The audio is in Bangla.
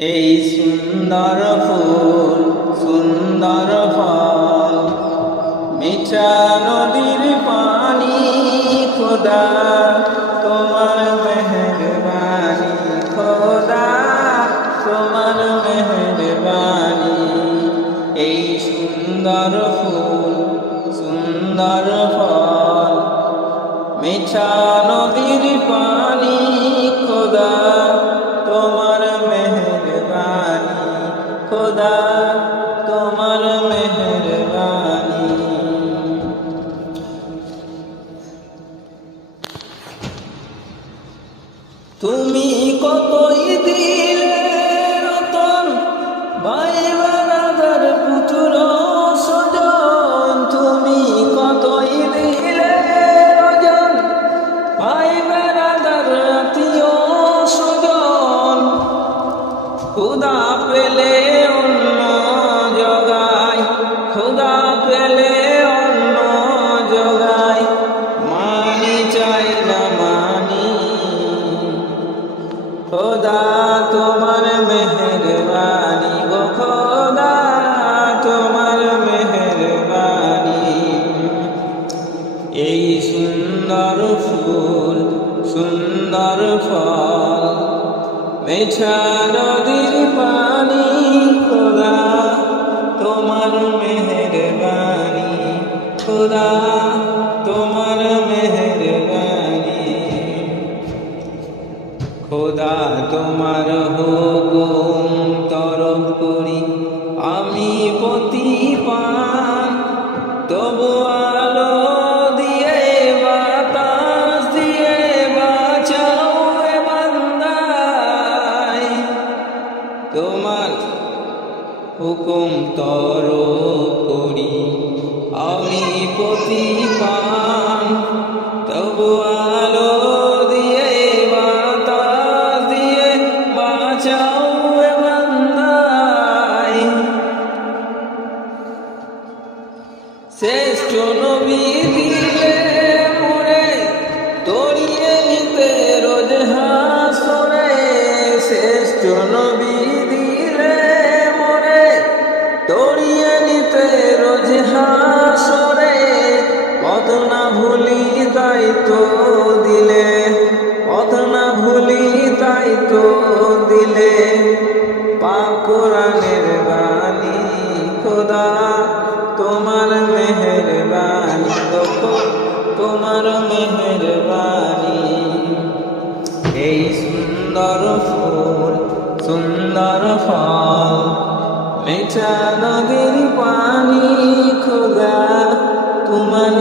এই সুন্দর ফুল সুন্দর ফল মিঠা নদীর পানি খোদা তোমার মেহেরবানি খোদা তোমার মেহেরবানি এই সুন্দর ফুল সুন্দর ফল মিঠা নদীর পানি খোদা তোমার মেহেরবানি খোদা তোমার মেহেরবানি। তুমি কতই দিলে রতন ভাই বারাদার পুত্র স্বজন, তুমি কতই দিলে রজন ভাই বারাদার আত্মীয় স্বজন, খোদা পেলে অন্য জগায় খোদা পেলে অন্য জগায় মানি চাই না মানি খোদা তোমার মেহেরবানি গো খোদা তোমার মেহেরবানি। এই সুন্দর ফুল সুন্দর ফল মিঠা নদীর পানি খোদা তোমার মেহেরবানি খোদা তোমার মেহেরবানি। খোদা তোমার হুকুম তরফ করি আমি প্রতিপান, তবু আলো দিয়ে বাতাস দিয়ে বাঁচাও এ বান্দায়, তোমার হুকুম তরফ করি আমি প্রতিপান, তবু আলো দিয়ে বাতাস দিয়ে বাঁচাও এ বান্দায়। শ্রেষ্ঠ নবী দিলে মোরে তড়িয়ে নিতে রোজ হাসরে, শ্রেষ্ঠ নবী দিলে মোরে তড়িয়ে নিতে রোজ হাসরে, পথ না ভুলি তাই তো দিলে পথ না ভুলি তাই তো দিলে পাক কোরআনের বাণী খোদা তোমার মেহেরবানি গো তোমার মেহেরবানি। এই সুন্দর ফুল সুন্দর ফল মিঠা নদীর পানি খোদা তোমার